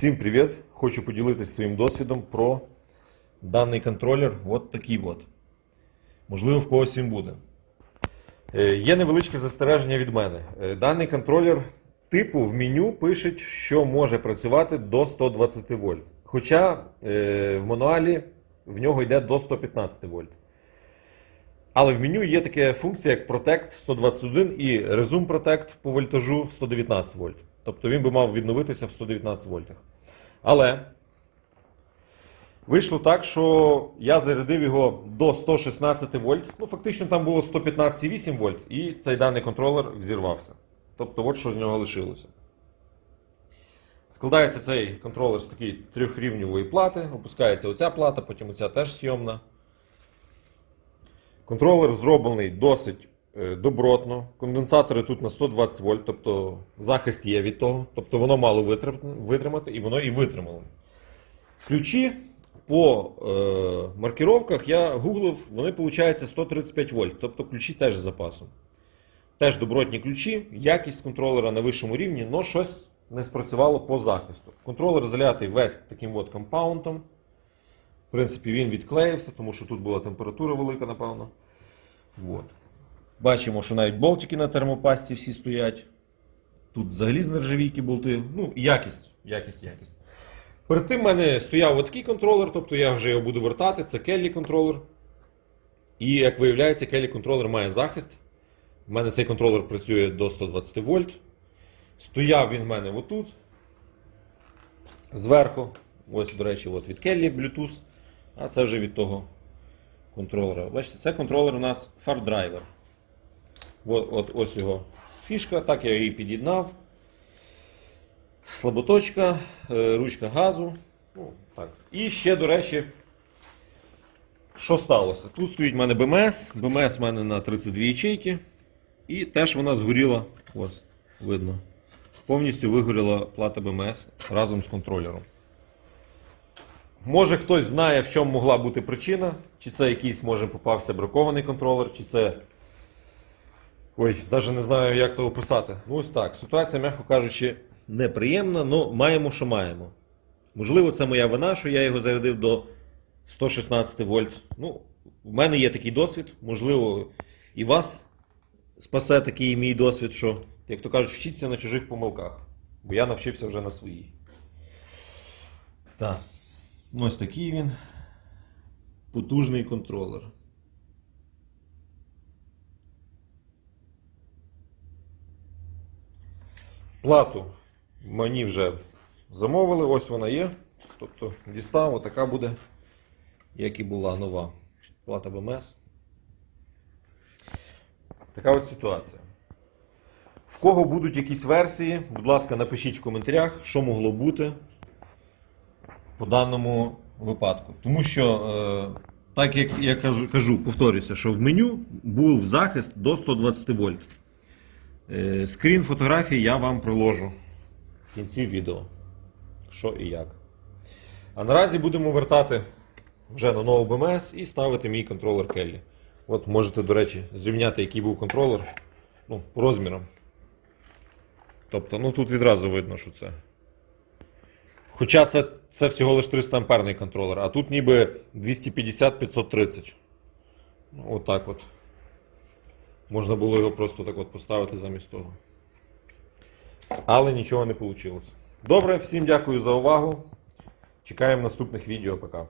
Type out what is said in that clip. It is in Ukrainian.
Всім привіт! Хочу поділитися своїм досвідом про даний контролер. От такий от. Можливо, в когось він буде. Е, Є невеличке застереження від мене. Е, Даний контролер типу в меню пишуть, що може працювати до 120 вольт. Хоча е, в мануалі в нього йде до 115 вольт. Але в меню є така функція, як Protect 121 і Resume Protect по вольтажу 119 вольт. Тобто він би мав відновитися в 119 вольтах. Але вийшло так, що я зарядив його до 116 вольт. Ну, фактично там було 115,8 вольт, і цей даний контролер взірвався. Тобто, от що з нього лишилося. Складається цей контролер з такої трьохрівневої плати, опускається оця плата, потім оця теж сйомна. Контролер зроблений досить добротно. Конденсатори тут на 120 вольт, тобто захист є від того. Тобто воно мало витримати, і воно і витримало. Ключі по е, маркіровках я гуглив, вони виходить 135 вольт, тобто ключі теж з запасом. Теж добротні ключі, якість контролера на вищому рівні, але щось не спрацювало по захисту. Контролер залятий весь таким от компаундом. В принципі, він відклеївся, тому що тут була температура велика, напевно. От. Бачимо, що навіть болтики на термопасті всі стоять. Тут взагалі з нержавійки болти. Ну, якість, якість, якість. Перед тим в мене стояв отакий контролер, тобто я вже його буду вертати. Це Kelly контролер. І як виявляється, Kelly контролер має захист. У мене цей контролер працює до 120 вольт. Стояв він в мене отут. Зверху. Ось, до речі, от від Kelly Bluetooth. А це вже від того контролера. Бачите, це контролер у нас фардрайвер. От, ось його фішка. Так я її під'єднав. Слаботочка, е, ручка газу. Ну, так. І ще, до речі, що сталося? Тут стоїть в мене БМС. БМС в мене на 32 ячейки. І теж вона згоріла. Ось, видно. Повністю вигоріла плата БМС разом з контролером. Може хтось знає, в чому могла бути причина, чи це якийсь, може, попався бракований контролер, чи це. Ой, навіть не знаю, як то описати. Ну ось так. Ситуація, м'яко кажучи, неприємна, але маємо, що маємо. Можливо, це моя вина, що я його зарядив до 116 вольт. Ну, в мене є такий досвід. Можливо, і вас спасе такий мій досвід, що, як то кажуть, вчіться на чужих помилках. Бо я навчився вже на своїй. Так. Ну, Ось такий він. Потужний контролер. Плату мені вже замовили, ось вона є. Тобто дістав, отака буде, як і була нова. Плата БМС. Така от ситуація. В кого будуть якісь версії, будь ласка, напишіть в коментарях, що могло бути по даному випадку. Тому що, е, так як я кажу, кажу, повторюся, що в меню був захист до 120 вольт. Е, скрін фотографії я вам приложу в кінці відео. Що і як. А наразі будемо вертати вже на нову БМС і ставити мій контролер Kelly. От можете, до речі, зрівняти, який був контролер ну, по. Тобто, ну тут відразу видно, що це. Хоча це, це всього лише 300 амперний контролер, а тут ніби 250-530. Ну, отак от. Можна було його просто так от поставити замість того. Але нічого не вийшло. Добре, всім дякую за увагу. Чекаємо наступних відео. Пока.